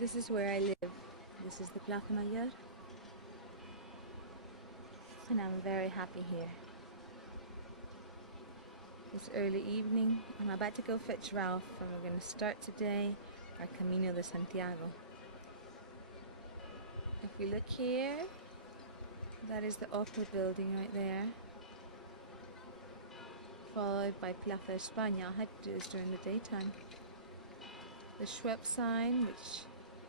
This is where I live. This is the Plaza Mayor. And I'm very happy here. It's early evening. I'm about to go fetch Ralph and we're going to start today our Camino de Santiago. If we look here, that is the upper building right there. Followed by Plaza España. I'll have to do this during the daytime. The Schweppes sign, which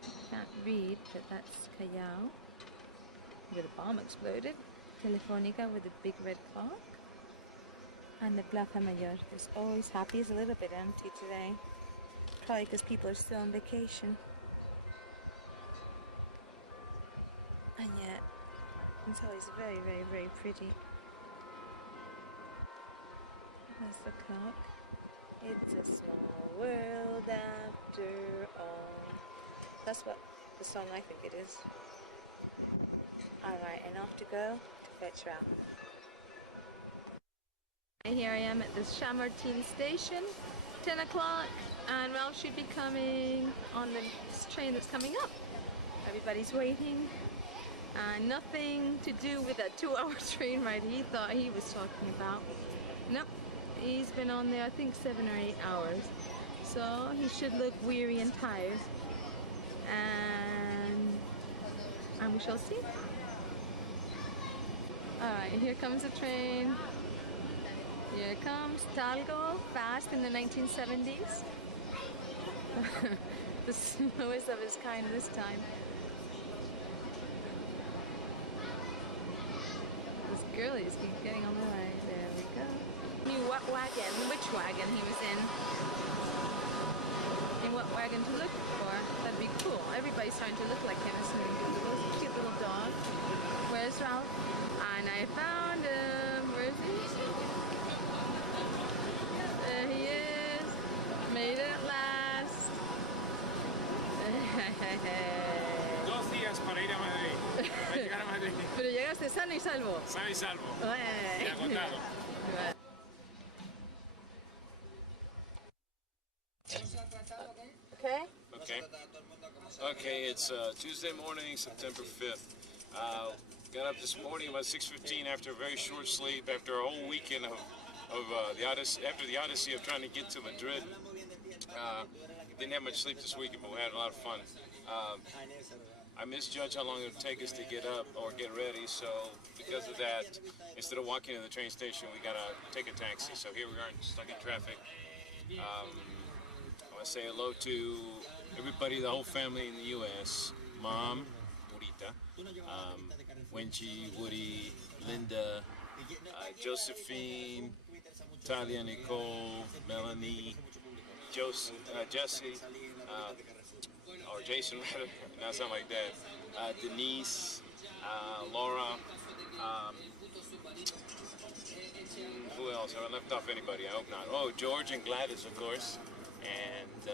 I can't read, but that's Callao, where the bomb exploded. Telefonica with a big red clock. And the Plaza Mayor is always happy. It's a little bit empty today. Probably because people are still on vacation. And yet, it's always very, very, very pretty. That's the clock. It's a small world after all. That's what the song I think it is. Alright, and off to go to fetch Ralph. Here I am at the Chamartin station, 10 o'clock, and Ralph should be coming on this train that's coming up. Everybody's waiting. Nothing to do with that 2-hour train ride he thought he was talking about. Nope, he's been on there I think 7 or 8 hours. So he should look weary and tired. And we shall see. Alright, here comes the train. Here it comes, Talgo, fast in the 1970s. The slowest of its kind this time. This girlies keep getting on the way. There we go. Knew what wagon, which wagon he was in. And what wagon to look for. That'd be cool. Everybody's starting to look like him. There's a cute little dog. Where's Ralph? And I found him. Where is he? There he is. Made it at last. 2 días para ir a Madrid. Para llegar a Madrid. Pero llegaste sano y salvo. Sano y salvo. Y agotado. Okay. Okay, it's Tuesday morning, September 5th. Got up this morning about 6:15 after a very short sleep, after a whole weekend of the odyssey of trying to get to Madrid. Didn't have much sleep this weekend, but we had a lot of fun. I misjudged how long it would take us to get up or get ready, so because of that, instead of walking to the train station, we gotta take a taxi. So here we are, stuck in traffic. I want to say hello to everybody, the whole family in the U.S. Mom, Purita, Wenchi, Woody, Linda, Josephine, Talia, Nicole, Melanie, Jesse, or Jason rather, not something like that, Denise, Laura, who else? Have I left off anybody? I hope not. Oh, George and Gladys, of course. And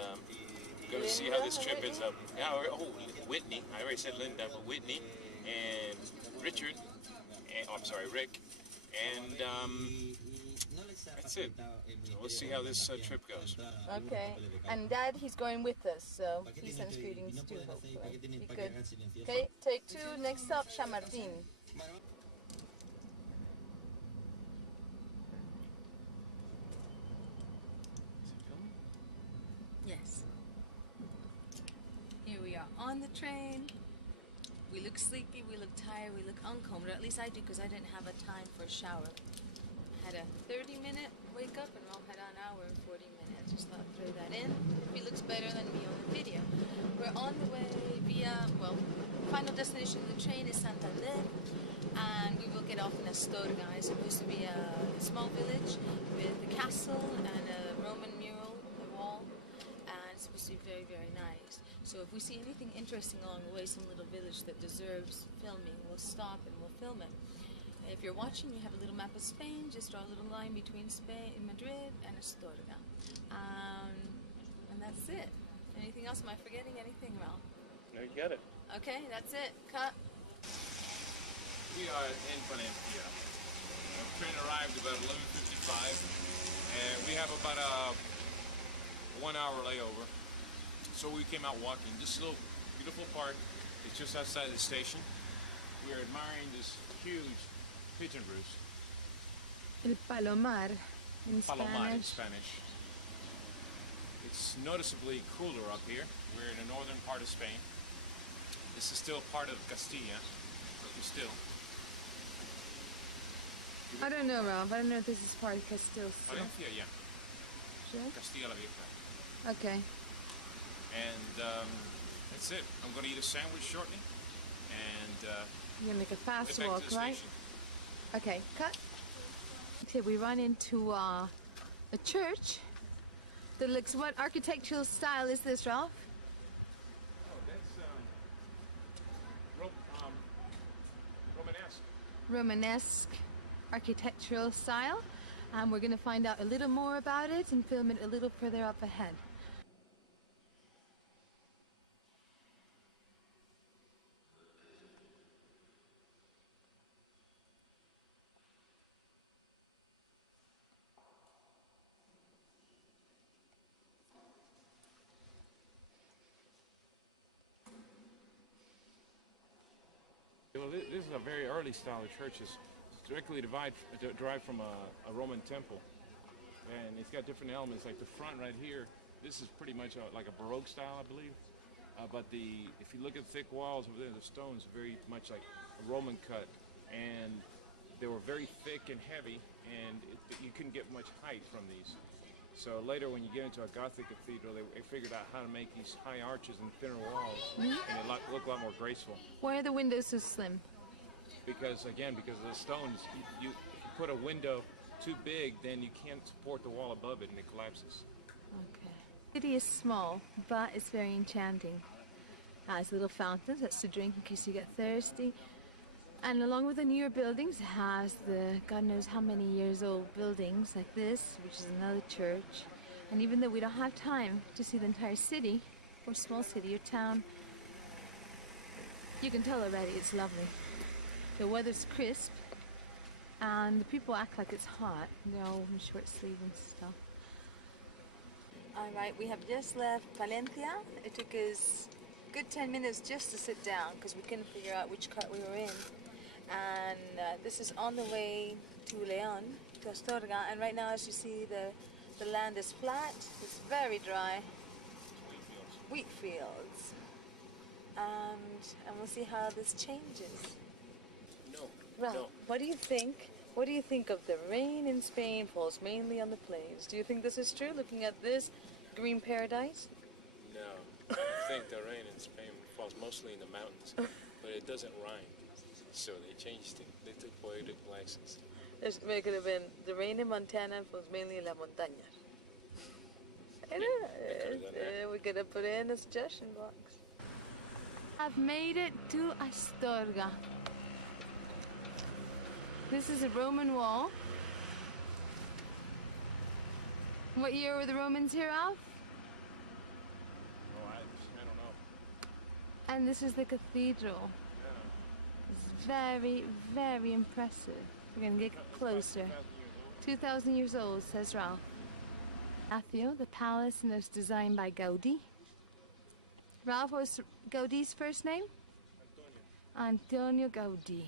gonna see how this trip ends up. Yeah, oh, Whitney. I already said Linda, but Whitney and Richard. And, oh, I'm sorry, Rick. And that's it. So we'll see how this trip goes. Okay. And Dad, he's going with us, so he sends greetings too, hopefully. Be good. Okay, take 2. Next stop, Chamartin. Yes. Here we are on the train. We look sleepy, we look tired, we look uncombed, or at least I do because I didn't have a time for a shower. I had a 30-minute wake up and Ralph had an hour and 40 minutes. Just thought I'd throw that in. He looks better than me on the video. We're on the way via, well, final destination of the train is Santander, and we will get off in Astorga. It's supposed to be a small village with a castle and a Roman mural, a wall, and it's supposed to be very, very nice. So if we see anything interesting along the way, some little village that deserves filming, we'll stop and we'll film it. If you're watching, you have a little map of Spain. Just draw a little line between Spain, Madrid and Astorga. And that's it. Anything else? Am I forgetting anything, Ralph? No, you got it. Okay, that's it. Cut. We are in Valencia. The train arrived about 11:55, and we have about a 1-hour layover. So we came out walking, just a little beautiful park. It's just outside the station. We're admiring this huge pigeon roost. El palomar in Palomar in Spanish. Spanish. It's noticeably cooler up here. We're in the northern part of Spain. This is still part of Castilla, but we're still. I don't know, Ralph. I don't know if this is part of Castile. Valencia, yeah. Sure? Castilla la Vieja. Okay. And that's it. I'm going to eat a sandwich shortly. And You're gonna make a fast get back walk, to the right? station. Okay, cut. Okay, we run into a church that looks. What architectural style is this, Ralph? Oh, that's Romanesque. Romanesque architectural style. And we're going to find out a little more about it and film it a little further up ahead. Well, this is a very early style of churches. It's directly derived from a Roman temple. And it's got different elements, like the front right here. This is pretty much like a Baroque style, I believe. But if you look at the thick walls over there, the stones are very much like a Roman cut. And they were very thick and heavy, and you couldn't get much height from these. So later, when you get into a Gothic cathedral, they figured out how to make these high arches and thinner walls, and it look a lot more graceful. Why are the windows so slim? Because of the stones, if you put a window too big, then you can't support the wall above it, and it collapses. Okay. The city is small, but it's very enchanting. It has little fountains that's to drink in case you get thirsty. And along with the newer buildings, it has the God knows how many years old buildings like this, which is another church. And even though we don't have time to see the entire city, or small city or town, you can tell already it's lovely. The weather's crisp, and the people act like it's hot. They're all in short sleeve and stuff. All right, we have just left Valencia. It took us a good 10 minutes just to sit down because we couldn't figure out which cart we were in. And this is on the way to León, to Astorga. And right now, as you see, the land is flat. It's very dry. Wheat fields. And we'll see how this changes. No. Ralph, No. what do you think? What do you think of the rain in Spain falls mainly on the plains? Do you think this is true, looking at this green paradise? No, I think the rain in Spain falls mostly in the mountains, but it doesn't rhyme. So they changed it. They took poetic license. It could have been the rain in Montana falls mainly in las montañas. We could have put it in a suggestion box. I've made it to Astorga. This is a Roman wall. What year were the Romans here, Alf? Oh, I don't know. And this is the cathedral. It's very, very impressive. We're going to get closer. 2,000 years old, says Ralph. Patio, the palace, and it's designed by Gaudí. Ralph, what was Gaudí's first name? Antonio Gaudí.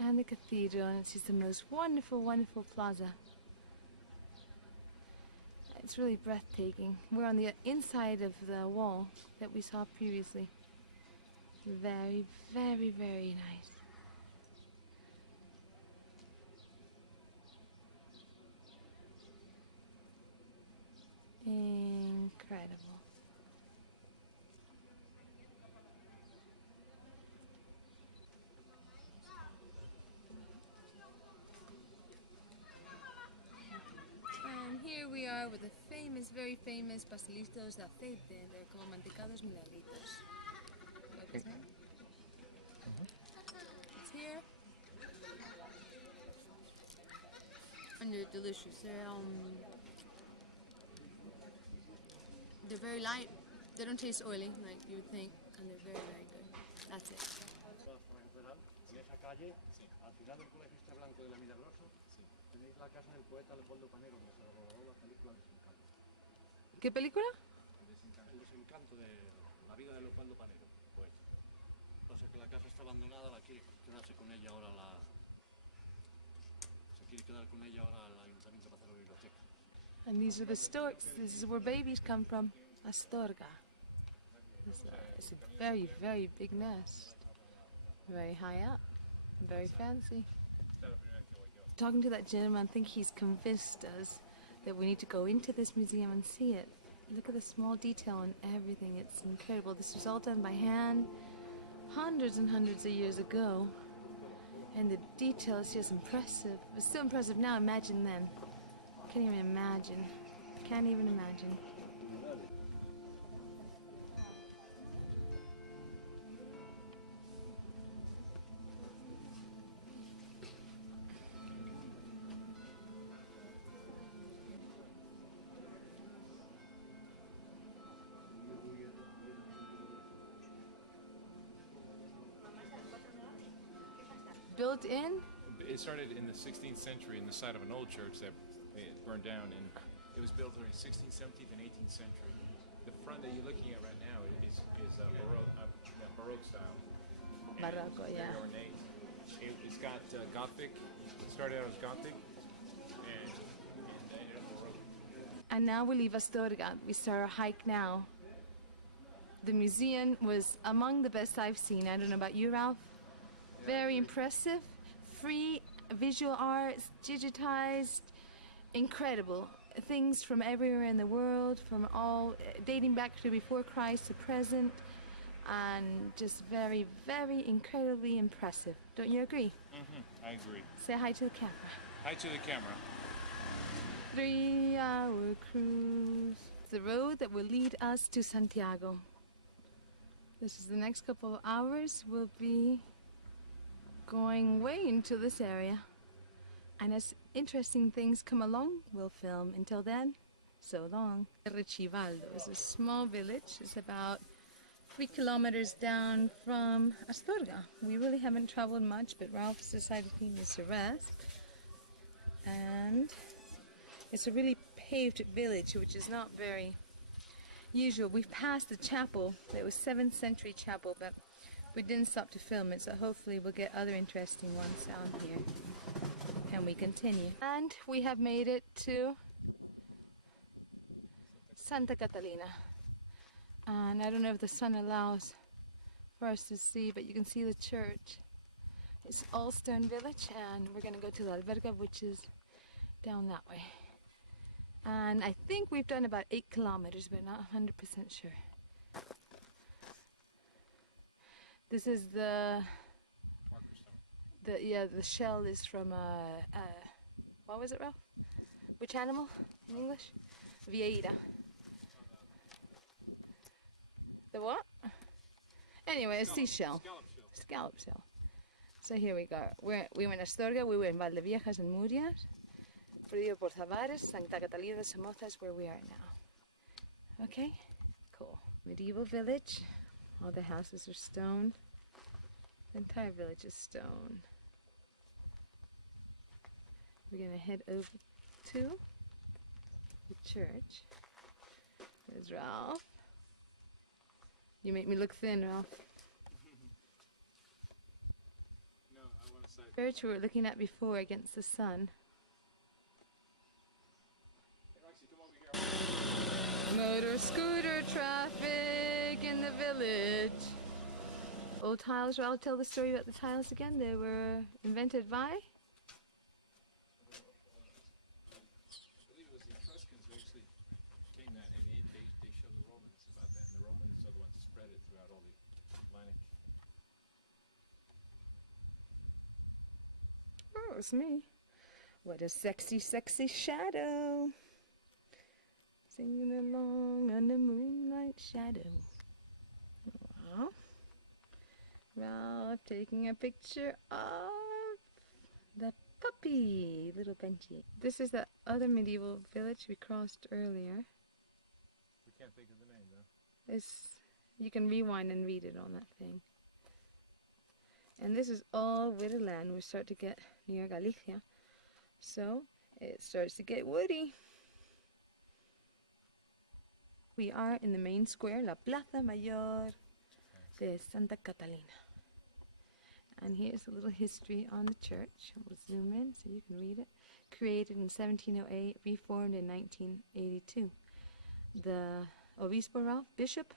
And the cathedral, and it's just the most wonderful, wonderful plaza. It's really breathtaking. We're on the inside of the wall that we saw previously. Very, very, very nice. Incredible. And here we are with the famous, very famous pastelitos de aceite. They're called mantecados milagritos. It's here. And they're delicious. They're very light. They don't taste oily like you would think, and they're very, very good. That's it. En esa calle, al final del colegio este blanco de la Milagroso, tenéis la casa del poeta Leopoldo Panero, donde se rodó la película Desencanto. ¿Qué película? El desencanto de La vida de Leopoldo Panero, poeta. Pasa que la casa está abandonada, la quiere quedarse con ella ahora se quiere quedar con ella ahora el ayuntamiento para hacer la biblioteca. And these are the storks. This is where babies come from. Astorga. It's a very, very big nest. Very high up. Very fancy. Talking to that gentleman, I think he's convinced us that we need to go into this museum and see it. Look at the small detail and everything. It's incredible. This was all done by hand hundreds and hundreds of years ago. And the detail is just impressive. It's so impressive now. Imagine then. Can't even imagine. Can't even imagine. Built in? It started in the 16th century in the side of an old church that burned down, and it was built during 16th, 17th, and 18th century. The front that you're looking at right now is Baroque style. Barroco, It's yeah. very ornate. It's got Gothic. It started out as Gothic, and ended up Baroque. And now we leave Astorga. We start our hike now. The museum was among the best I've seen. I don't know about you, Ralph. Very impressive. Free visual arts, digitized, incredible. Things from everywhere in the world, from all dating back to before Christ to present, and just very, very incredibly impressive. Don't you agree? I agree. Say hi to the camera. Hi to the camera. 3-hour cruise. It's the road that will lead us to Santiago. This is the next couple of hours. We'll be going way into this area. And as interesting things come along, we'll film. Until then, so long. Richivaldo is a small village. It's about 3 kilometers down from Astorga. We really haven't traveled much, but Ralph's decided he needs to rest. And it's a really paved village, which is not very usual. We've passed the chapel. It was 7th century chapel, but we didn't stop to film it, so hopefully we'll get other interesting ones down here. And we continue. And we have made it to Santa Catalina. And I don't know if the sun allows for us to see, but you can see the church. It's all stone village, and we're going to go to the alberca, which is down that way. And I think we've done about 8 kilometers, but not 100% sure. This is the shell is from what was it, Ralph? Which animal in English? Vieira. The what? Anyway, a seashell. Scallop shell. So here we go. We were in Astorga, we were in Valdeviejas and Murias, Perdido por Zavares, Santa Catalina de Somoza is where we are now. Okay? Cool. Medieval village. All the houses are stone. The entire village is stone. We're going to head over to the church. There's Ralph. You make me look thin, Ralph. No, I want to say. Church we were looking at before against the sun. Motor scooter traffic in the village. Old tiles. I'll tell the story about the tiles again. They were invented by? I believe it was the Etruscans who actually came that, and they show the Romans about that, and the Romans are the ones who spread it throughout all the Atlantic. Oh, it's me. What a sexy, sexy shadow. Singing along under moonlight shadow. Wow. Ralph taking a picture of the puppy, little Benji. This is the other medieval village we crossed earlier. We can't think of the name though. You can rewind and read it on that thing. And this is all wooded land. We start to get near Galicia, so it starts to get woody. We are in the main square, La Plaza Mayor de Santa Catalina. And here's a little history on the church. We'll zoom in so you can read it. Created in 1708, reformed in 1982. The Obispo Ralph, Bishop,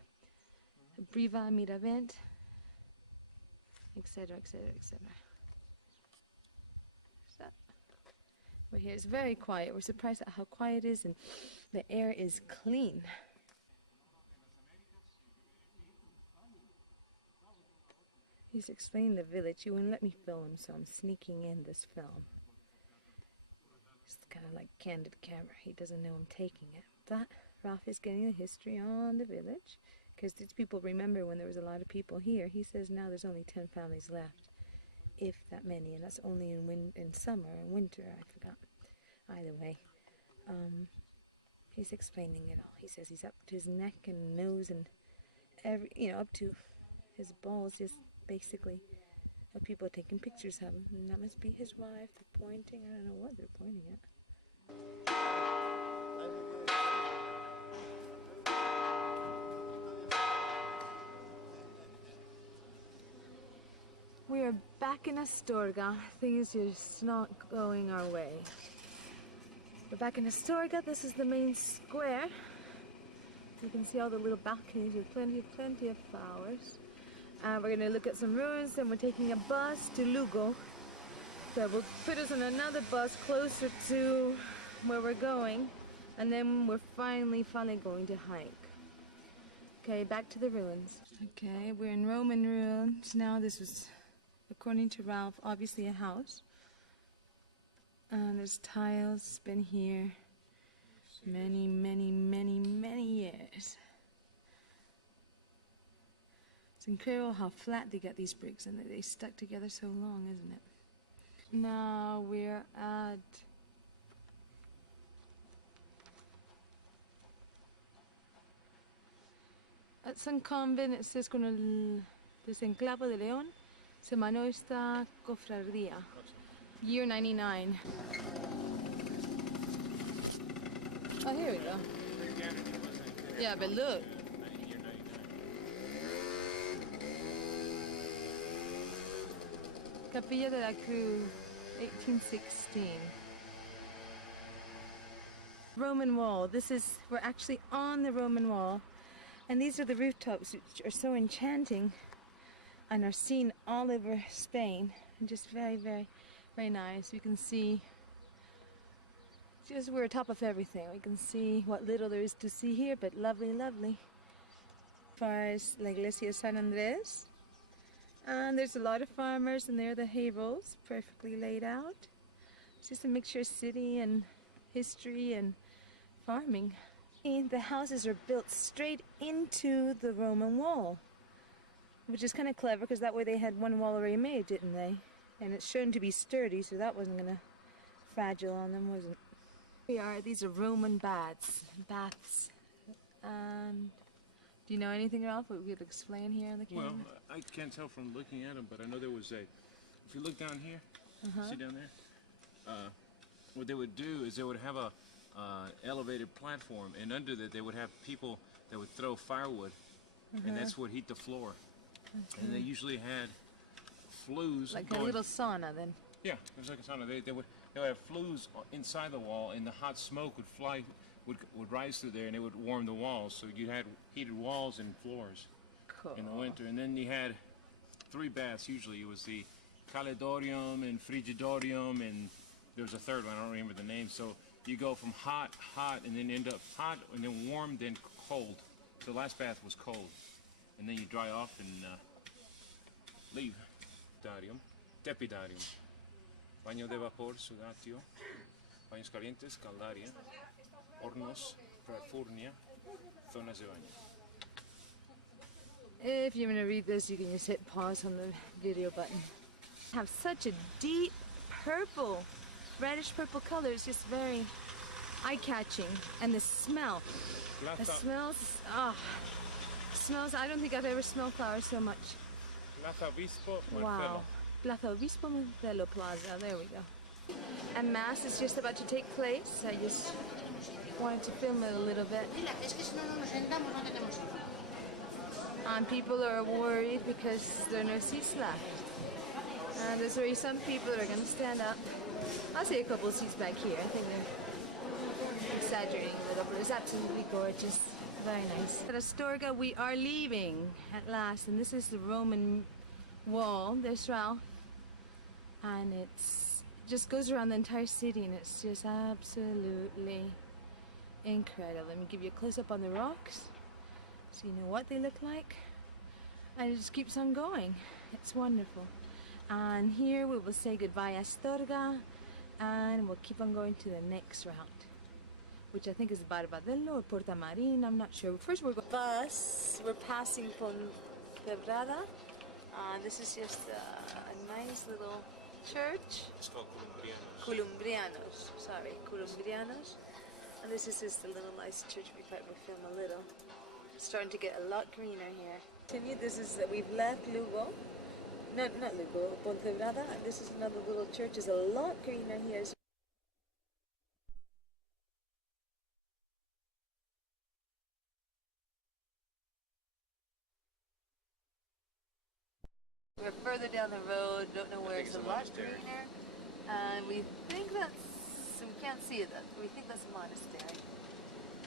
Briva Miravent, etc., etc., etc. So, we're here. It's very quiet. We're surprised at how quiet it is, and the air is clean. He's explaining the village. He wouldn't let me film him, so I'm sneaking in this film. It's kind of like candid camera. He doesn't know I'm taking it. But Ralph is getting the history on the village, because these people remember when there was a lot of people here. He says now there's only 10 families left, if that many, and that's only in summer and winter. I forgot. Either way, he's explaining it all. He says he's up to his neck and nose and up to his balls, just basically of people taking pictures of him. And that must be his wife. They're pointing. I don't know what they're pointing at. We are back in Astorga. Things are just not going our way. We're back in Astorga. This is the main square. You can see all the little balconies with plenty of flowers. We're going to look at some ruins, and we're taking a bus to Lugo that will put us on another bus closer to where we're going, and then we're finally going to hike. Okay, back to the ruins. Okay, we're in Roman ruins now. This was, according to Ralph, obviously a house. And there's tiles. It's been here many, many, many, many years. It's incredible how flat they get these bricks, and that they stuck together so long, isn't it? Now we're at San Convent. It says con el desenclavo de León se manó esta cofradía. Year 99. Oh, here we go. Yeah, but look. Capilla de la Cruz, 1816. Roman wall. We're actually on the Roman wall. And these are the rooftops, which are so enchanting and are seen all over Spain. And just very, very, very nice. We can see, we're atop of everything. We can see what little there is to see here, but lovely, lovely. As far as La Iglesia San Andres. And there's a lot of farmers, and there are the hay rolls, perfectly laid out. It's just a mixture of city and history and farming. And the houses are built straight into the Roman wall, which is kind of clever, because that way they had one wall already made, didn't they? And it's shown to be sturdy, so that wasn't going to fragile on them, was it? These are Roman baths. And do you know anything, Ralph, what we could explain here on the camera? Well, I can't tell from looking at them, but I know there was if you look down here, see down there, what they would do is they would have a elevated platform, and under that they would have people that would throw firewood, and that's what heat the floor. And they usually had flues. Like a little sauna, then. Yeah, it was like a sauna. They would have flues inside the wall, and the hot smoke would rise through there, and it would warm the walls. So you had heated walls and floors in the winter. And then you had 3 baths. Usually it was the Calidorium and Frigidorium, and there was a third one. I don't remember the name. So you go from hot, and then end up hot, and then warm, then cold. The last bath was cold, and then you dry off and leave. Tepidarium. Baño de vapor, sudatio. Baños calientes, caldaria. Hornos, furnia, zonas de baño. If you're going to read this, you can just hit pause on the video button. Have such a deep purple, reddish purple color. It's just very eye-catching. And the smell. It smells, I don't think I've ever smelled flowers so much. Plaza Obispo Marcelo. Wow. Plaza Obispo Marcelo Plaza. There we go. And Mass is just about to take place. I just wanted to film it a little bit. And people are worried because there are no seats left. And there's already some people that are going to stand up. I'll see a couple of seats back here. I think they're exaggerating a little, but it's absolutely gorgeous. Very nice. At Astorga, we are leaving at last, and this is the Roman wall. There's Ralph. And it's just goes around the entire city, and it's just absolutely incredible. Let me give you a close-up on the rocks so you know what they look like. And it just keeps on going. It's wonderful. And here we will say goodbye Astorga, and we'll keep on going to the next route, which I think is Barbadillo or Portamarin, I'm not sure. First we're going bus. We're passing Pontebrada. This is just a nice little church. It's called Colombianos. Colombianos, sorry, Colombianos. And this is just a little nice church. We thought we'd film a little. It's starting to get a lot greener here. Continue. This is we've left Lugo. Not Lugo, Pontebrada. And this is another little church. It's a lot greener here. We're further down the road, don't know where it's a lot greener, and we think that's, we can't see it, we think that's a monastery.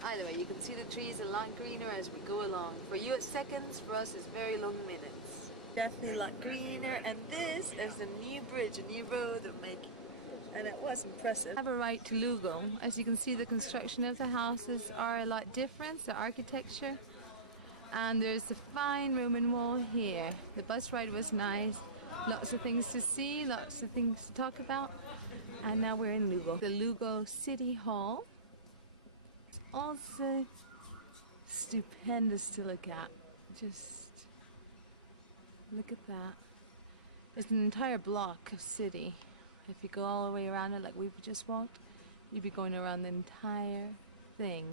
Either way, you can see the trees a lot greener as we go along. For you it's seconds, for us it's very long minutes. Definitely a lot greener, and this is a new bridge, a new road they're making, and it was impressive. I have a right to Lugo. As you can see, the construction of the houses are a lot different, the architecture. And there's the fine Roman wall here. The bus ride was nice. Lots of things to see, lots of things to talk about. And now we're in Lugo. The Lugo City Hall. It's also stupendous to look at. Just look at that. It's an entire block of city. If you go all the way around it like we've just walked, you'd be going around the entire thing.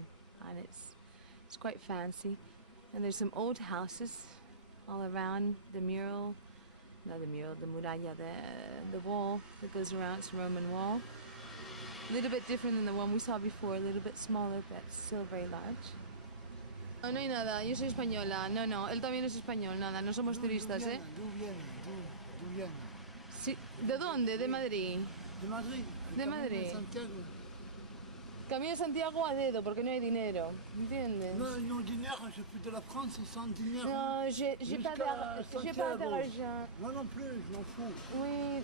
And it's quite fancy. And there's some old houses all around the mural, not the mural, the muralla, the wall that goes around. It's a Roman wall. A little bit different than the one we saw before, a little bit smaller, but still very large. No, no hay nada, yo soy española. No, no, él también es español, nada, no somos turistas, ¿eh? ¿Tú vienes? Sí. ¿De dónde? De Madrid. ¿De Madrid? De Madrid. De Santiago. Camino de Santiago a dedo porque no hay dinero, ¿entiendes? Non, non, dinero, je suis de la France sans dinero. Non, j'ai pas d'argent. Moi non plus, je m'en fous. Oui,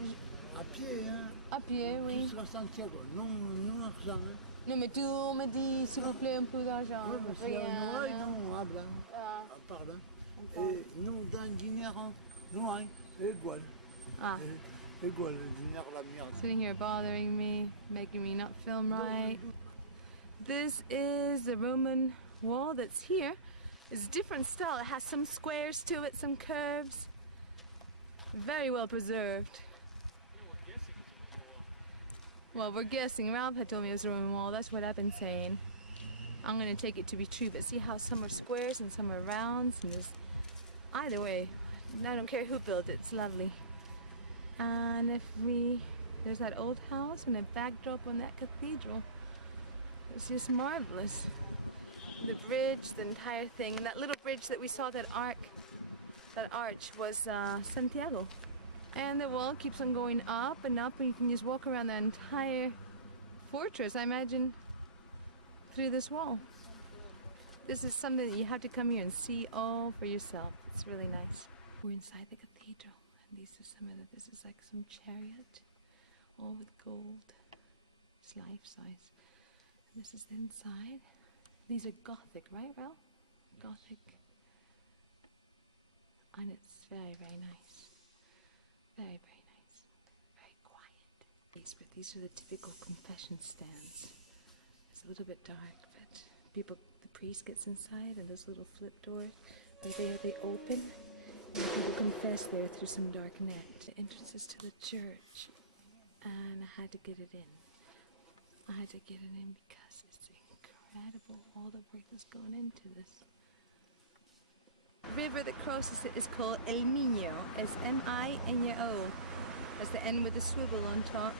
À pied, hein. à pied, oui. Jusqu'à Santiago, non, non argent, hein. Non, mais tu me dis, s'il vous plaît, un peu d'argent. Oui, mais c'est Rien. no hay, non, habla. Ah. Parla. Et non, dans dinero, no hay, igual. Ah. Igual, el dinero la mierda. Sitting here bothering me, making me not film right. This is the Roman wall that's here. It's a different style. It has some squares to it, some curves. Very well preserved. Well, we're guessing. Ralph had told me it was a Roman wall. That's what I've been saying. I'm going to take it to be true. But see how some are squares and some are rounds? And there's either way. I don't care who built it. It's lovely. And there's that old house and a backdrop on that cathedral. It's just marvelous. The bridge, the entire thing. And that little bridge that we saw, that arch was Santiago. And the wall keeps on going up and up, and you can just walk around the entire fortress, I imagine, through this wall. This is something that you have to come here and see all for yourself. It's really nice. We're inside the cathedral, and these are this is like some chariot, all with gold. It's life-size. This is the inside. These are Gothic, right, Ralph? Gothic. And it's very, very nice. Very, very nice. Very quiet. These are the typical confession stands. It's a little bit dark, but the priest gets inside, and those little flip doors right there, they open. And people confess there through some dark net. The entrances to the church. And I had to get it in. I had to get it in because it's incredible, all the work that's going into this. The river that crosses it is called El Miño. It's M-I-N-O. That's the N with the swivel on top.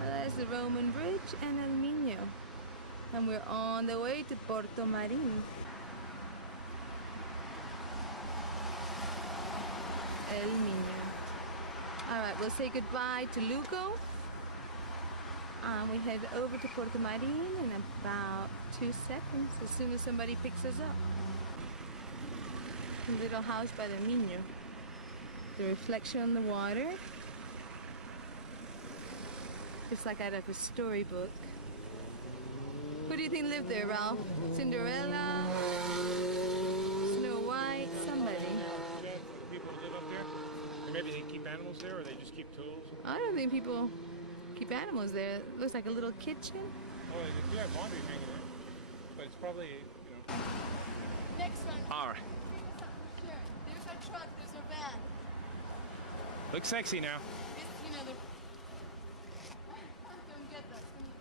Well, there's the Roman bridge and El Miño. And we're on the way to Puerto Marin. El Niño. Alright, we'll say goodbye to Lugo. And we head over to Puerto Marin in about 2 seconds, as soon as somebody picks us up. A little house by the Niño. The reflection on the water. It's like out of a storybook. Who do you think lived there, Ralph? Cinderella? Snow White? Somebody. People live up there? Or maybe they keep animals there, or they just keep tools? I don't think people keep animals there. It looks like a little kitchen. Oh, they do have laundry hanging there. But it's probably, you know... Next one. All right. Sure. There's our truck, there's our van. Looks sexy now. It's, you know, the... Don't get that. It's gonna be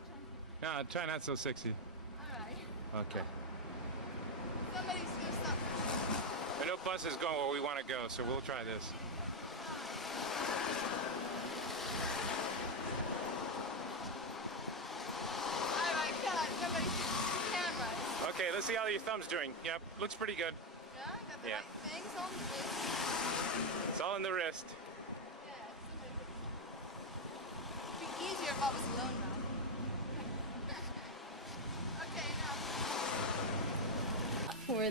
chunky. No, try not so sexy. Alright. Okay. Somebody's gonna stop. There are no buses going where we want to go, so we'll try this. Alright, cut. Somebody's cameras. Okay, let's see how your thumb's doing. Yep, looks pretty good. Yeah, got the Yeah. right things on the wrist. It's all in the wrist. Yeah, it'd be easier if I was alone now. Okay, now. For a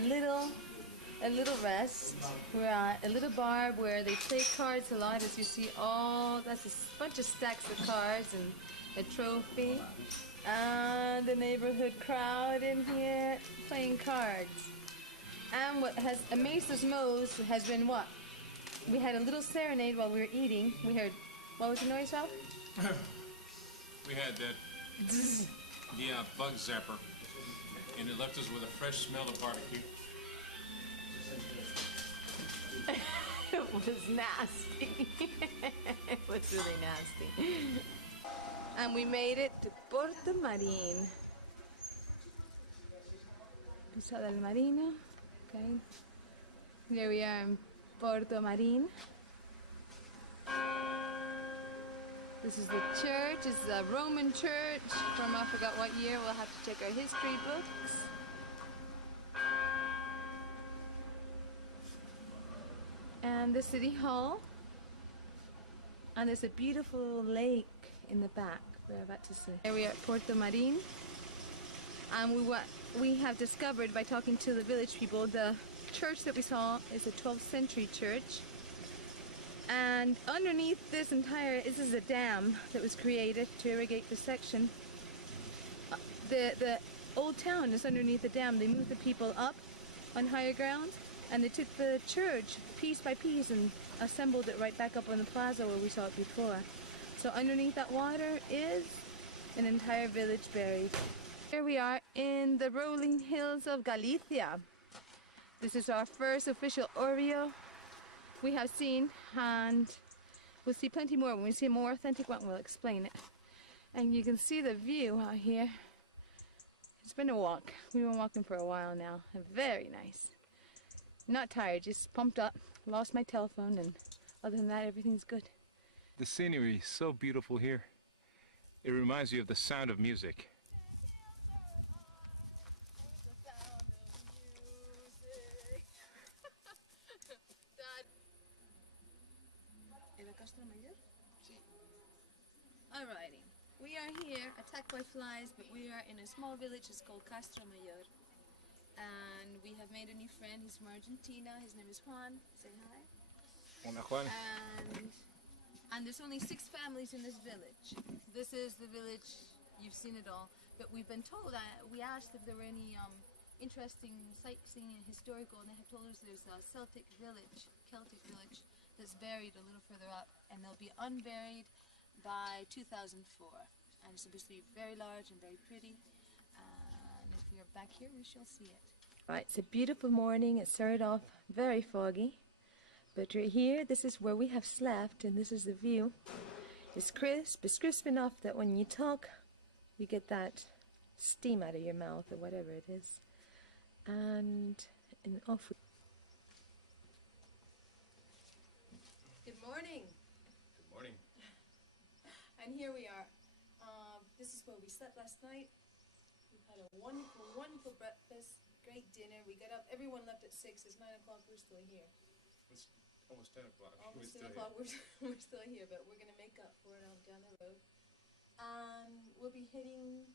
little rest. We're at a little bar where they play cards a lot, as you see. That's a bunch of stacks of cards and a trophy. And the neighborhood crowd in here playing cards. And what has amazed us most has been what? We had a little serenade while we were eating. We heard, what was the noise, Ralph? We had that, bug zapper, and it left us with a fresh smell of barbecue. It was nasty. It was really nasty. And we made it to Puerto Marin. Pisa del Marino. Okay. Here we are in Puerto Marin. This is the church. It's a Roman church from I forgot what year. We'll have to check our history books. And the city hall. And there's a beautiful lake in the back. We're about to see. Here we are at Puerto Marin. And we have discovered by talking to the village people, the church that we saw is a 12th century church. And underneath this is a dam that was created to irrigate the section. The old town is underneath the dam. They moved the people up on higher ground, and they took the church piece by piece and assembled it right back up on the plaza where we saw it before. So underneath that water is an entire village buried. Here we are in the rolling hills of Galicia. This is our first official Oreo we have seen, and we'll see plenty more. When we see a more authentic one, we'll explain it. And you can see the view out here. It's been a walk. We've been walking for a while now. Very nice. Not tired, just pumped up. Lost my telephone, and other than that, everything's good. The scenery is so beautiful here. It reminds you of the sound of music. Alrighty, we are here, attacked by flies, but we are in a small village. It's called Castro Mayor, and we have made a new friend. He's from Argentina. His name is Juan. Say hi. Hola, Juan. And there's only 6 families in this village. This is the village. You've seen it all, but we've been told. We asked if there were any interesting sightseeing and historical, and they have told us there's a Celtic village that's buried a little further up, and they'll be unburied by 2004, and it's supposed to be very large and very pretty, and if you're back here we shall see it. Right, it's a beautiful morning. It started off very foggy, but right here, this is where we have slept, and this is the view. It's crisp enough that when you talk you get that steam out of your mouth or whatever it is, and off we... Good morning. Good morning. And here we are. This is where we slept last night. We've had a wonderful, wonderful breakfast, great dinner. We got up, everyone left at 6. It's 9 o'clock, we're still here. It's almost 10 o'clock. Almost 10 o'clock, we're still here, but we're going to make up for it out down the road. We'll be hitting...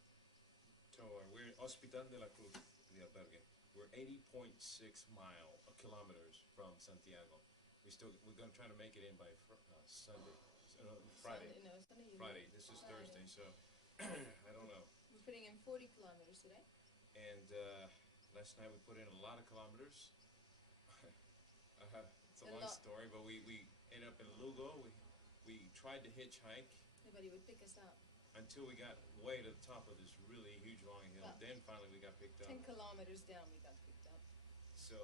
We're Hospital de la Cruz, the albergue. We're 80.6 kilometers from Santiago. We're going to try to make it in by Sunday. Friday. Friday. This is Thursday, so I don't know. We're putting in 40 kilometers today. And last night we put in a lot of kilometers. It's a long story, but we ended up in Lugo. We tried to hitchhike. Nobody would pick us up. Until we got way to the top of this really huge long hill. Well, then finally we got picked up. 10 kilometers down we got picked up. So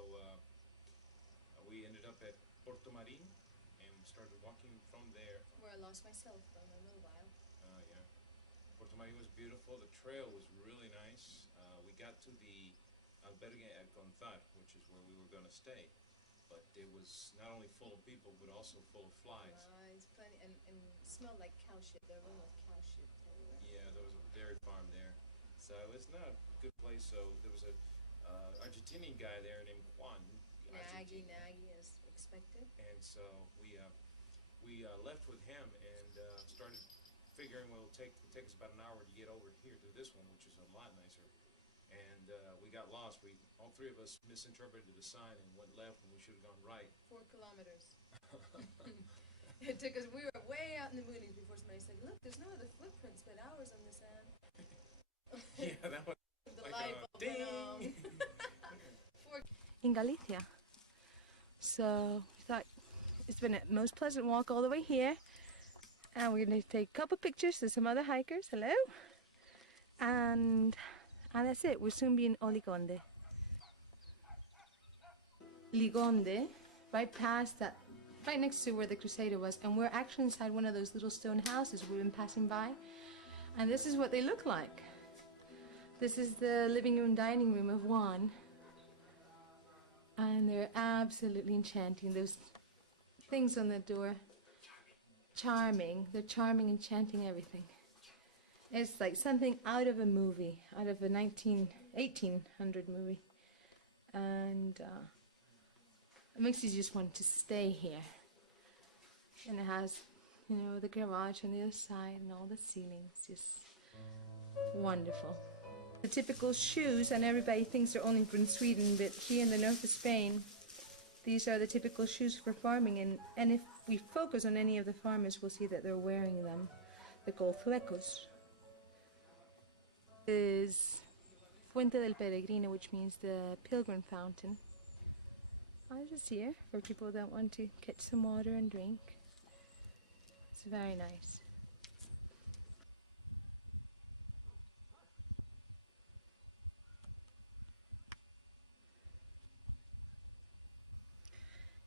we ended up at Porto Marin and started walking from there. Where I lost myself for a little while. Yeah. Porto Marin was beautiful. The trail was really nice. We got to the albergue at Gonzar, which is where we were going to stay. But it was not only full of people, but also full of flies. It's plenty, and smelled like cow shit. There was cow shit everywhere. Yeah, there was a dairy farm there. So it's not a good place. So there was a Argentinian guy there named Juan. Naggy, as expected. And so we left with him and started figuring, well, it'll take us about an hour to get over here to this one, which is a lot nicer. And we got lost. All three of us misinterpreted the sign and went left when we should have gone right. 4 kilometers. It took us, we were way out in the boonies before somebody said, look, there's no other footprints but ours on the sand. Yeah, that was The like light a bulb ding! In Galicia. So we thought it's been a most pleasant walk all the way here. And we're going to take a couple pictures to some other hikers. Hello. And that's it. We'll soon be in Oligonde. Ligonde, right past that, right next to where the Crusader was. And we're actually inside one of those little stone houses we've been passing by. And this is what they look like. This is the living room, dining room of Juan. And they're absolutely enchanting. Those things on the door, charming. They're charming, enchanting, everything. It's like something out of a movie, out of a 1800 movie. And it makes you just want to stay here. And it has, you know, the garage on the other side and all the ceilings. Just wonderful. The typical shoes, and everybody thinks they're only from Sweden, but here in the north of Spain, these are the typical shoes for farming. And if we focus on any of the farmers, we'll see that they're wearing them. They're called zuecos. Is Fuente del Peregrino, which means the pilgrim fountain. This is here for people that want to catch some water and drink. It's very nice.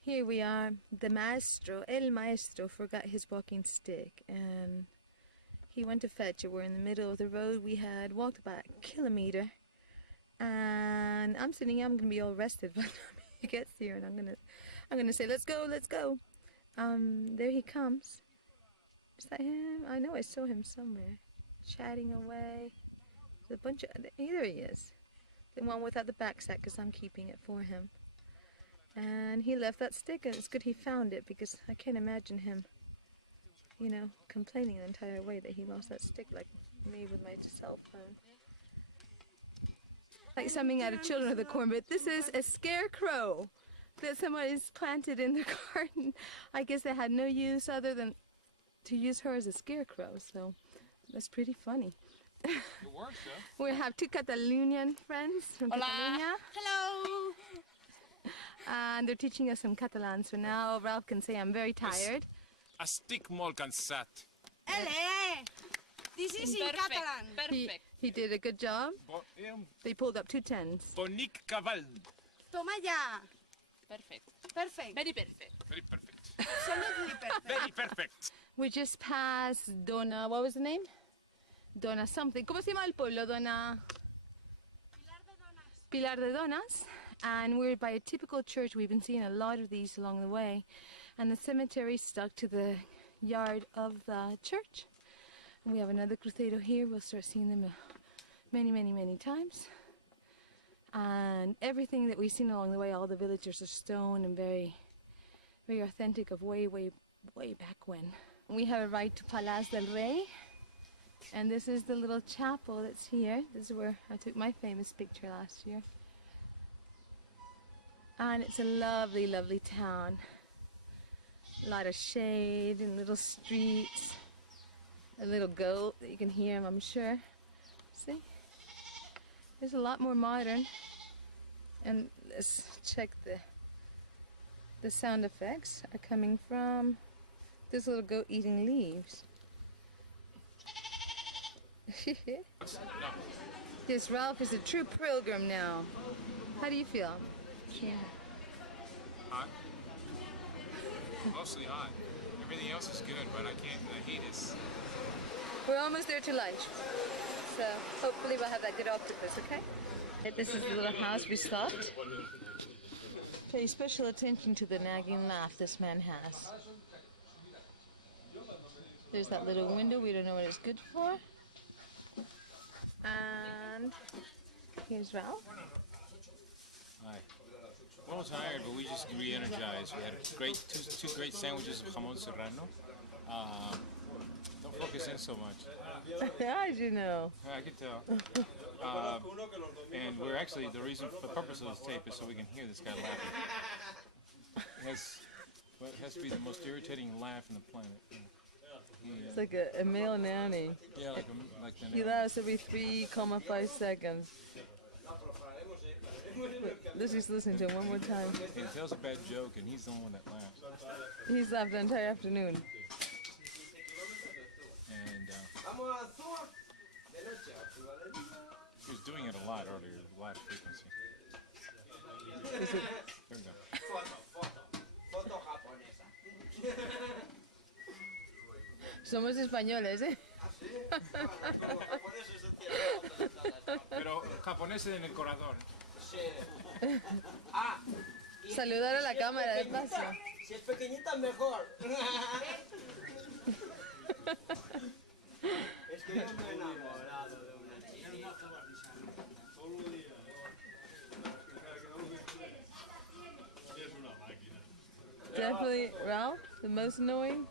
Here we are. El maestro forgot his walking stick and he went to fetch it. We're in the middle of the road. We had walked about a kilometer and I'm sitting here, I'm gonna be all rested by the time he gets here and I'm gonna say, let's go, let's go. There he comes. Is that him? I know I saw him somewhere. Chatting away. There's a bunch of, there he is. The one without the backsack because I'm keeping it for him. And he left that stick and it's good he found it because I can't imagine him, you know, complaining the entire way that he lost that stick like me with my cell phone. Like something out of Children of the Corn, but this is a scarecrow that somebody's planted in their garden. I guess they had no use other than to use her as a scarecrow, so that's pretty funny. It works, though. We have two Catalonian friends from Catalonia. Hello! And they're teaching us some Catalan, so now Ralph can say I'm very tired. Estic molt cansat. This is in Catalan. Perfect. He did a good job. They pulled up 2 10s. Bonic cavall. Toma ya. Perfect. Perfect. Very perfect. Very perfect. Absolutely perfect. Very perfect. We just passed Dona, what was the name? Dona something. ¿Cómo se llama el pueblo? Dona... Pilar de Donas. And we're by a typical church. We've been seeing a lot of these along the way. And the cemetery stuck to the yard of the church. And we have another crucero here. We'll start seeing them many, many, many times. And everything that we've seen along the way, all the villagers are stone and very, very authentic of way, way, way back when. We have a ride to Palas del Rey, and this is the little chapel that's here. This is where I took my famous picture last year. And it's a lovely, lovely town. A lot of shade and little streets. A little goat that you can hear him, I'm sure. See? It's a lot more modern. And let's check the sound effects are coming from this little goat eating leaves. Yes, Ralph is a true pilgrim now. How do you feel? Yeah. Hot. Mostly hot. Everything else is good, but the heat is... We're almost there to lunch. So hopefully we'll have that good octopus, okay? This is the little house we stopped. Pay special attention to the nagging laugh this man has. There's that little window, we don't know what it's good for. And here's Ralph. Hi. We're a little tired, but we just re-energized. We had two great sandwiches of jamón serrano. Don't focus in so much. How'd you know? I can tell. And we're actually, the purpose of this tape is so we can hear this guy laughing. It has to be the most irritating laugh on the planet. It's like a male nanny. Yeah, like the He laughs every 3.5 seconds. Let's just listen to him one more time. He tells a bad joke, and he's the one that laughs. He's laughed the entire afternoon. And he was doing it a lot earlier, a lot of frequency. There we go. Somos españoles, ¿eh? Pero japoneses en el corazón. Saludar a la cámara de paso. Si es pequeñita, mejor. Es que yo me he enamorado de una chica. Definitely, Ralph, the most annoying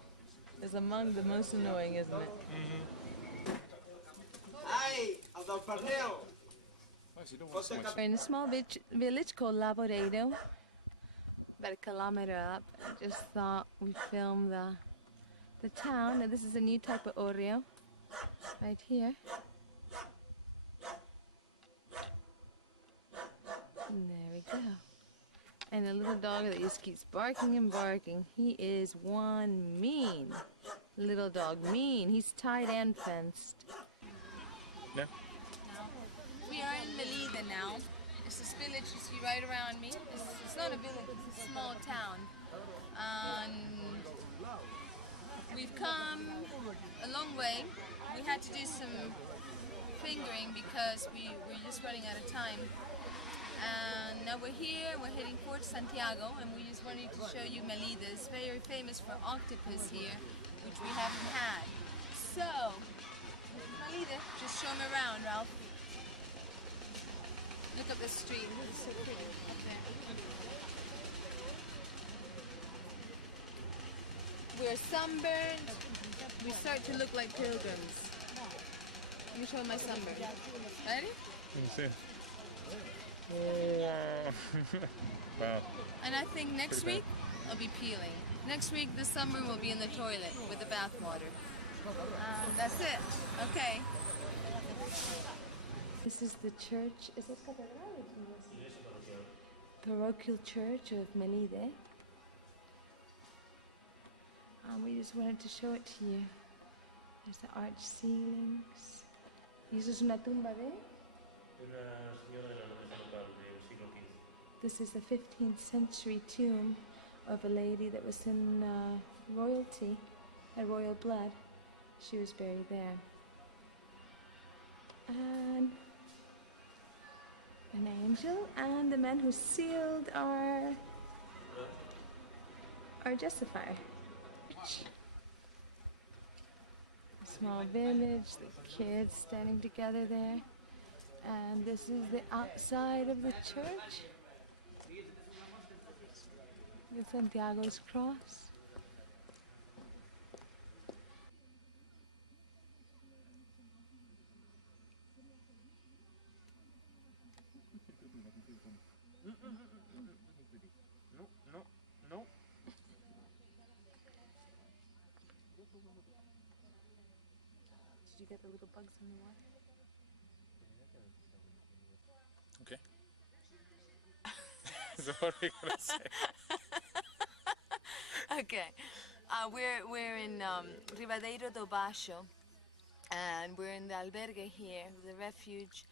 is among the most annoying, isn't it? ¡Ay! ¡A don Perneo! We're in a small village called Laboredo, about a kilometer up. I just thought we'd film the town. And this is a new type of Oreo, right here. And there we go. And a little dog that just keeps barking and barking. He is one mean little dog. Mean. He's tied and fenced. Yeah. We are in Melilla now. It's this village you see right around me. It's not a village, it's a small town. We've come a long way. We had to do some fingering because we were just running out of time. And now we're here, we're heading for Santiago, and we just wanted to show you Melilla. It's very famous for octopus here, which we haven't had. So, Melilla, just show them around, Ralph. Look up the street. It's so pretty up there. We're sunburned. We start to look like pilgrims. Let me show my sunburn. Ready? Let me see. Wow. And I think next week I'll be peeling. Next week the sunburn will be in the toilet with the bath water. That's it. Okay. This is the church. Is this Catedral? Parochial Church of Melilla. We just wanted to show it to you. There's the arched ceilings. ¿Y eso es una tumba de? This is the 15th century tomb of a lady that was in royalty, had royal blood. She was buried there. And an angel and the man who sealed our justifier. Small village, the kids standing together there. And this is the outside of the church. The Santiago's cross. No, no, no. Did you get the little bugs in the water? Okay. So what are you gonna say? Okay, we're in Ribadeiro do Baixo, and we're in the albergue here, the refuge,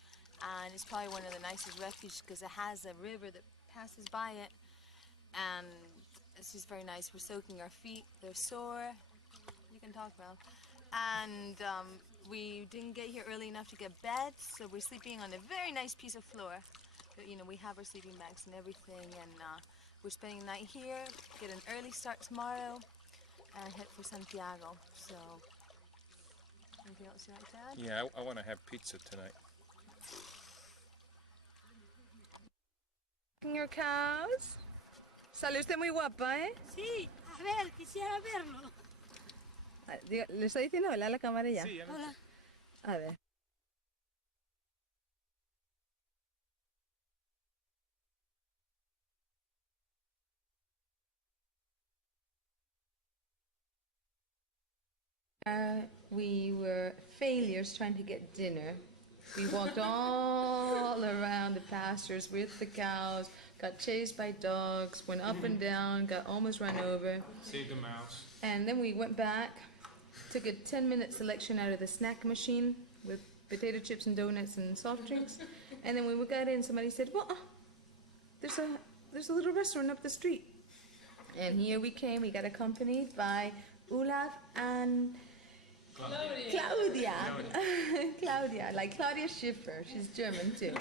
and it's probably one of the nicest refuges because it has a river that passes by it, and it's just very nice. We're soaking our feet; they're sore. You can talk, Mel. And we didn't get here early enough to get beds, so we're sleeping on a very nice piece of floor. But, you know, we have our sleeping bags and everything, and we're spending the night here, get an early start tomorrow, and head for Santiago. So, anything else you'd like to add? Yeah, I want to have pizza tonight. Your cows. Sale usted muy guapa, ¿eh? Sí, a ver, quisiera verlo. ¿Le estoy diciendo hola a la cámara ya? Sí, ya no Hola. A ver. We were failures trying to get dinner. We walked all around the pastures with the cows, got chased by dogs, went up and down, got almost run over. Saved a mouse. And then we went back, took a 10-minute selection out of the snack machine with potato chips and donuts and soft drinks. And then when we got in, somebody said, well, there's a little restaurant up the street. And here we came. We got accompanied by Olaf and Claudia. Claudia, like Claudia Schiffer. She's German too.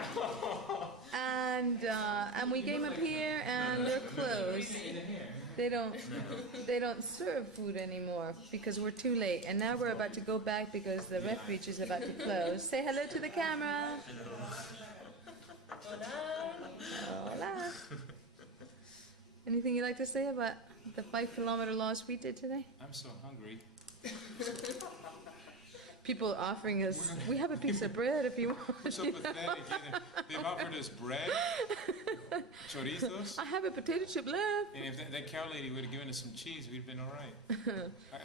And we came up here, and they're closed. They don't serve food anymore because we're too late. And now we're about to go back because the refuge is about to close. Say hello to the camera. Hola. Anything you'd like to say about the 5-kilometer loss we did today? I'm so hungry. People offering us, we have a piece of bread if you want. So pathetic. They've offered us bread, chorizos, I have a potato chip left. and if that cow lady would have given us some cheese, we'd have been all right.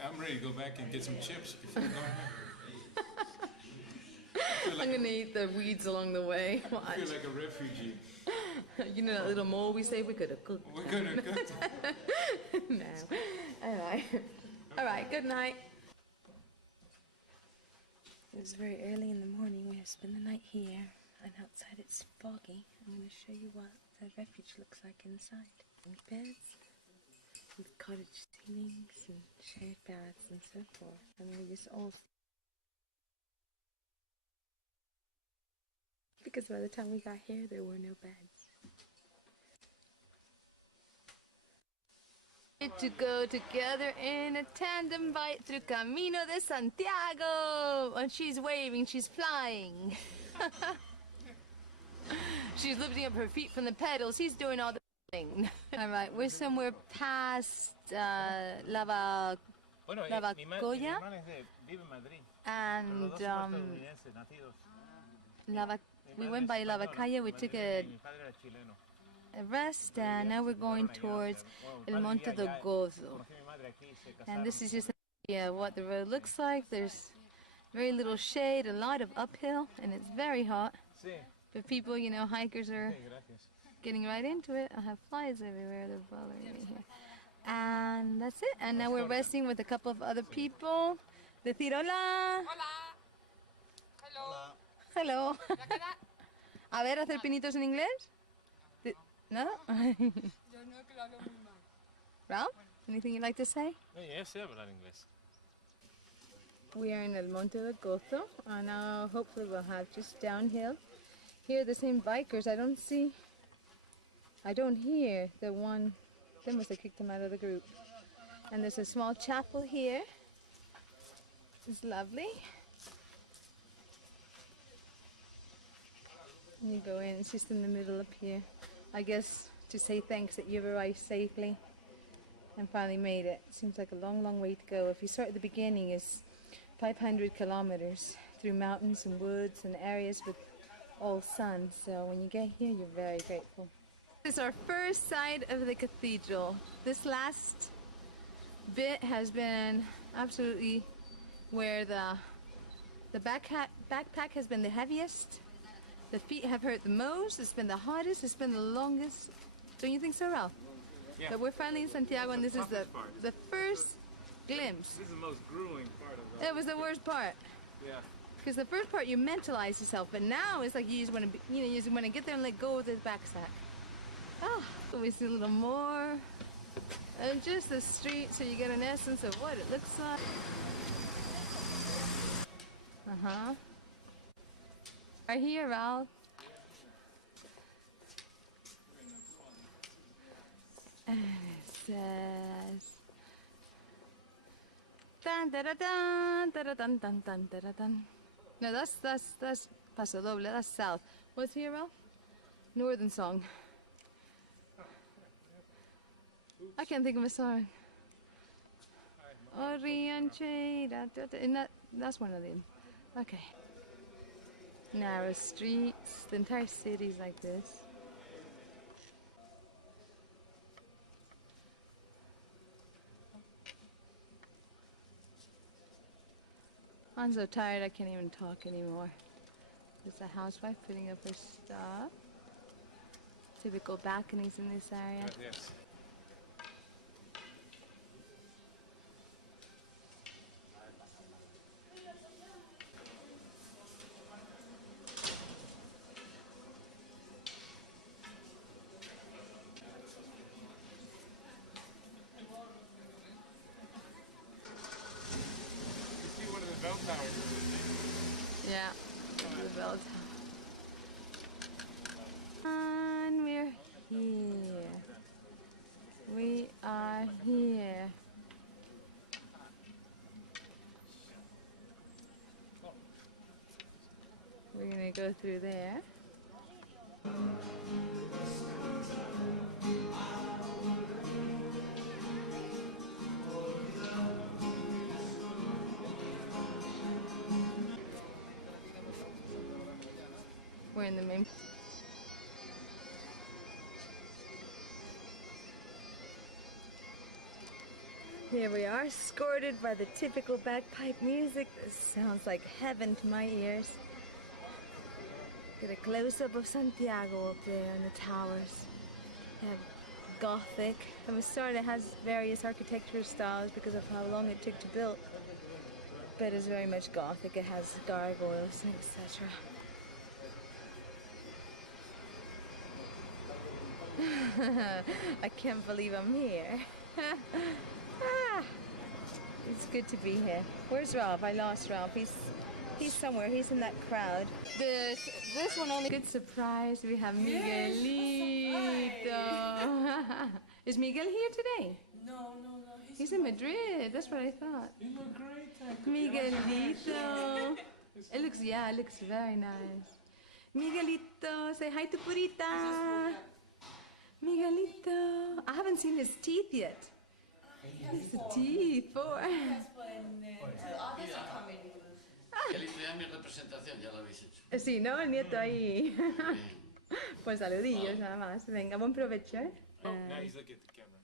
I'm ready to go back and get some chips before we go home. I'm gonna eat the weeds along the way. I feel like a refugee. You know that little mole we say we could have cooked? We're gonna cook. No. All right, good night. It was very early in the morning. We have spent the night here, and outside it's foggy. I'm going to show you what the refuge looks like inside. Beds, with cottage ceilings, and shared baths, and so forth. And we just all... Because by the time we got here, there were no beds. To go together in a tandem bite through Camino de Santiago. And she's waving, she's flying. She's lifting up her feet from the pedals. He's doing all the thing. All right, we're somewhere past Lavacoya. And we went by Lavacaya. We took a rest, and now we're going towards El Monte do Gozo. And this is just what the road looks like. There's very little shade, a lot of uphill, and it's very hot. But people, you know, hikers are getting right into it. I have flies everywhere. They're bothering me here. And that's it. And now we're resting with a couple of other people. Decir hola. Hola. Hello. A ver, hacer pinitos en inglés. No? Ralph, anything you'd like to say? Yeah, sé hablar inglés. We are in El Monte de Gozo, and now hopefully we'll have just downhill. Here the same bikers. I don't hear the one. They must have kicked him out of the group. And there's a small chapel here. It's lovely. You go in, it's just in the middle up here. I guess to say thanks that you've arrived safely and finally made it. Seems like a long, long way to go. If you start at the beginning, it's 500 kilometers through mountains and woods and areas with all sun. So when you get here, you're very grateful. This is our first side of the cathedral. This last bit has been absolutely where the backpack has been the heaviest. The feet have hurt the most. It's been the hottest. It's been the longest. Don't you think so, Ralph? Yeah. But we're finally in Santiago, and this is the first glimpse. This is the most grueling part of It was the worst part. Yeah. Because the first part you mentalize yourself, but now it's like you just want to, you just want to get there and let go of this backpack. Oh, we see a little more, and just the street, so you get an essence of what it looks like. Right here, Ralph. And it says, dun da da dun da da dun dun dun da da dun. No, that's Paso Doble. That's south. What's here, Ralph? Northern song. I can't think of a song. Orientada. That's one of them. Okay. Narrow streets. The entire city's like this. I'm so tired I can't even talk anymore. There's a housewife putting up her stuff. Typical balconies in this area. Yes. Yeah, the bell tower. And we're here. We are here. We're gonna go through there. We're in the main. Here we are, escorted by the typical bagpipe music. This sounds like heaven to my ears. Get a close-up of Santiago up there in the towers. They have Gothic. From the start it has various architecture styles because of how long it took to build. But it's very much Gothic. It has gargoyles, etc. I can't believe I'm here. It's good to be here. Where's Ralph? I lost Ralph. He's somewhere. He's in that crowd. This one only. Good surprise. We have Miguelito. Is Miguel here today? No. He's in Madrid. That's what I thought. You look great. Miguelito. It looks very nice. Miguelito, say hi to Purita. Miguelito. I haven't seen his teeth yet. His teeth. Miguelito, ya mi representación ya la habéis hecho. Sí, ¿no? El nieto ahí. Pues saludillos nada más. Venga, buen provecho. Oh, now he's looking at the camera.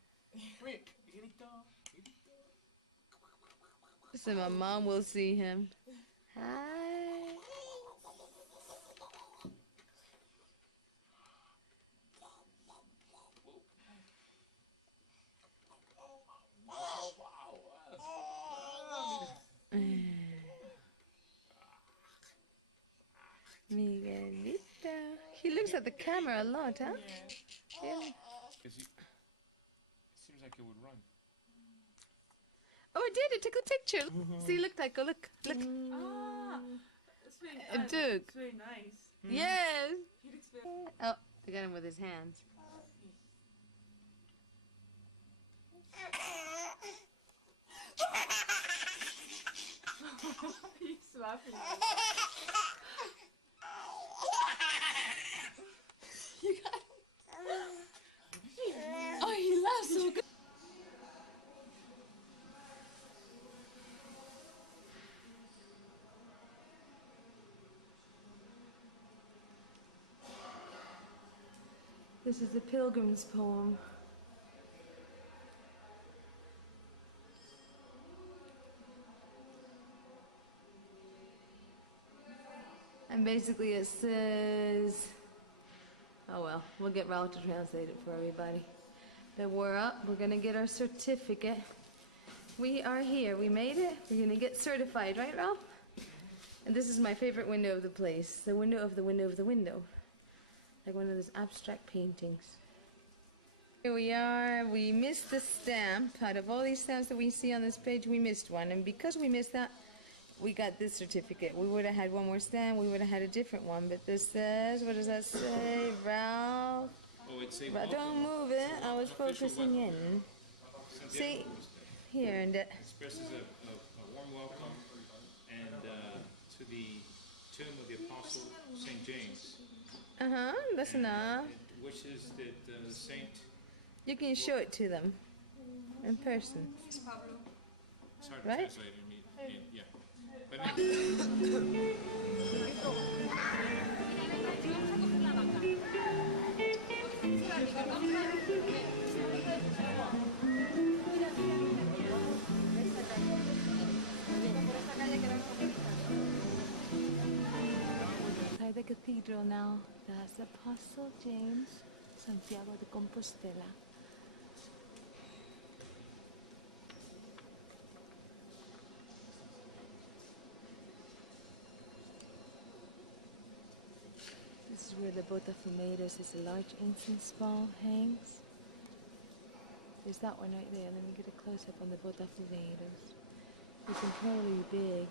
Quick, Miguelito. So my mom will see him. Hi. Miguelito. He looks at the camera a lot, huh? Yeah. It seems like it would run. Oh, it did. It took a picture. See, look, Tycho. Look. Ah, that's very, It took. it's very nice. Yes. He looks very... Oh, I got him with his hands. He's laughing. This is the Pilgrim's poem. And basically it says, oh well, we'll get Raul to translate it for everybody. But we're up, we're gonna get our certificate. We are here, we made it, we're gonna get certified, right Raul? And this is my favorite window of the place, the window of the window of the window. Like one of those abstract paintings. Here we are, we missed the stamp. Out of all these stamps that we see on this page, we missed one. And because we missed that, we got this certificate. We would have had one more stamp, we would have had a different one. But this says, what does that say? Ralph? Oh, it's a Don't move it, I was focusing in. See, here and it. expresses a warm welcome and to the tomb of the Apostle St. James. That's enough. It wishes that the saint... You can show it to them in person. It's hard to Right? translate yeah. But anyway, Inside the cathedral now, that's Apostle James, Santiago de Compostela. This is where the Botafumeros, is a large incense ball, hangs. There's that one right there. Let me get a close-up on the Botafumeros. It's incredibly big.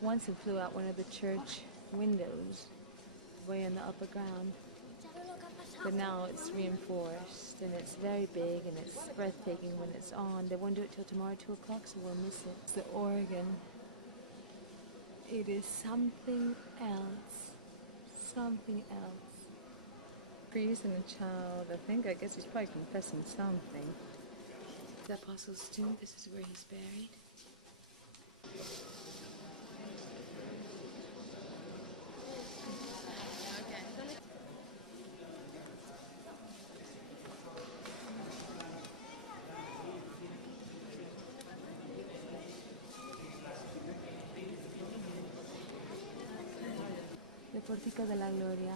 Once it flew out one of the church windows way in the upper ground. But now it's reinforced and it's very big and it's breathtaking when it's on. They won't do it till tomorrow 2 o'clock, so we'll miss it. It's the organ. It is something else. Something else. Priest and a child, I guess he's probably confessing something. The Apostles' tomb, this is where he's buried. The Portico de la Gloria.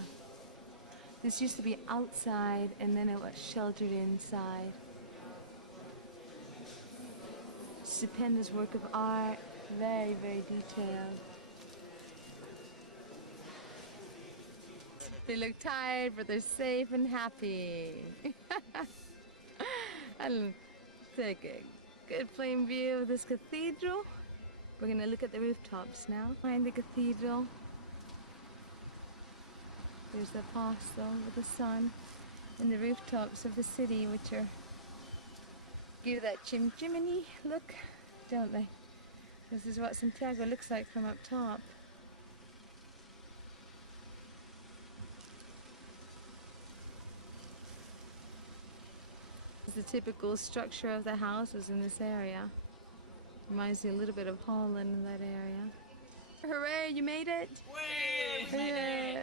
This used to be outside and then it was sheltered inside. Stupendous work of art, very, very detailed. They look tired, but they're safe and happy. I'll take a good plain view of this cathedral. We're gonna look at the rooftops now. Behind the cathedral, there's the apostle with the sun and the rooftops of the city, which are give that chimney look, don't they? This is what Santiago looks like from up top. The typical structure of the houses in this area. Reminds me a little bit of Holland in that area. Hooray, you made it! Way! Yeah.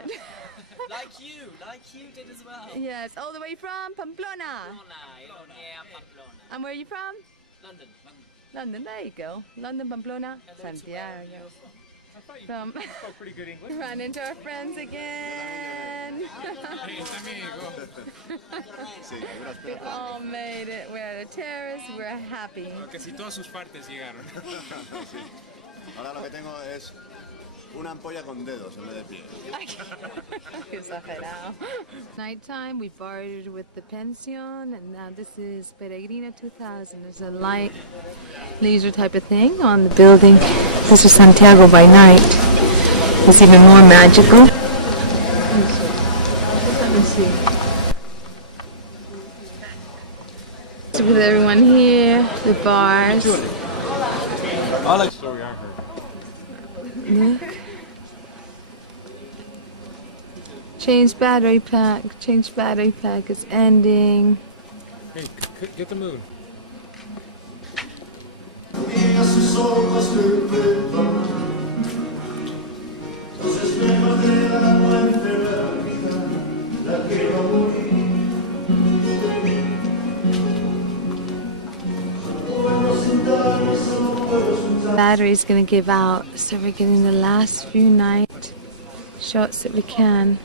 like you did as well. Yes, all the way from Pamplona. Pamplona. And where are you from? London. London, there you go. London, Pamplona, Santiago. I thought you From spoke pretty good English. Run into our friends again. We all made it. We're at a terrace. We're happy. Casi todas sus partes llegaron. Ahora lo que tengo es una ampolla con dedos en vez de pie. Exagerado. Nighttime, we bartered with the pension, and now this is Peregrina 2000. There's a light laser type of thing on the building. This is Santiago by night. It's even more magical. Let me see. So with everyone here, the bars. I like story I heard. Look. Change battery pack. Change battery pack is ending. Hey, get the moon. Battery's gonna give out, so we're getting the last few night shots that we can.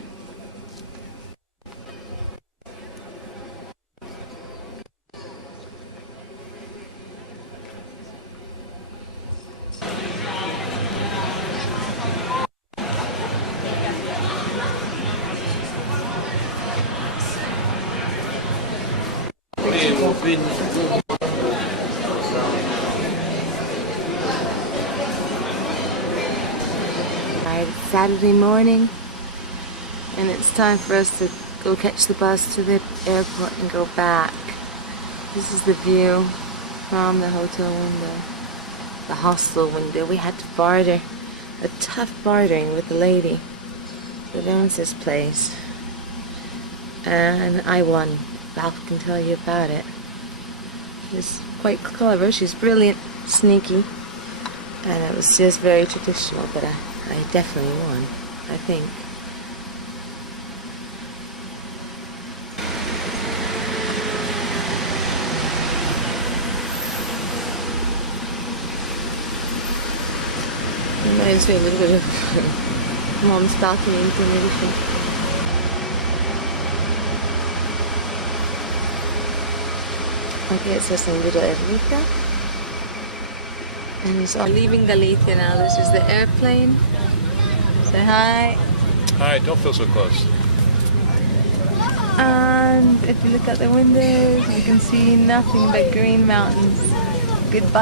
It's Saturday morning, and it's time for us to go catch the bus to the airport and go back. This is the view from the hotel window, the hostel window. We had to barter, a tough bartering with the lady that owns this place, and I won. Val can tell you about it. She's quite clever, she's brilliant, sneaky, and it was just very traditional, but I definitely won, I think. Reminds me a little bit of Mom's balcony in Tenerife. Okay, it says San Vito Ermita. And so I'm leaving Galicia now. This is the airplane. Say hi. Hi, don't feel so close. And if you look out the windows, you can see nothing but green mountains. Goodbye.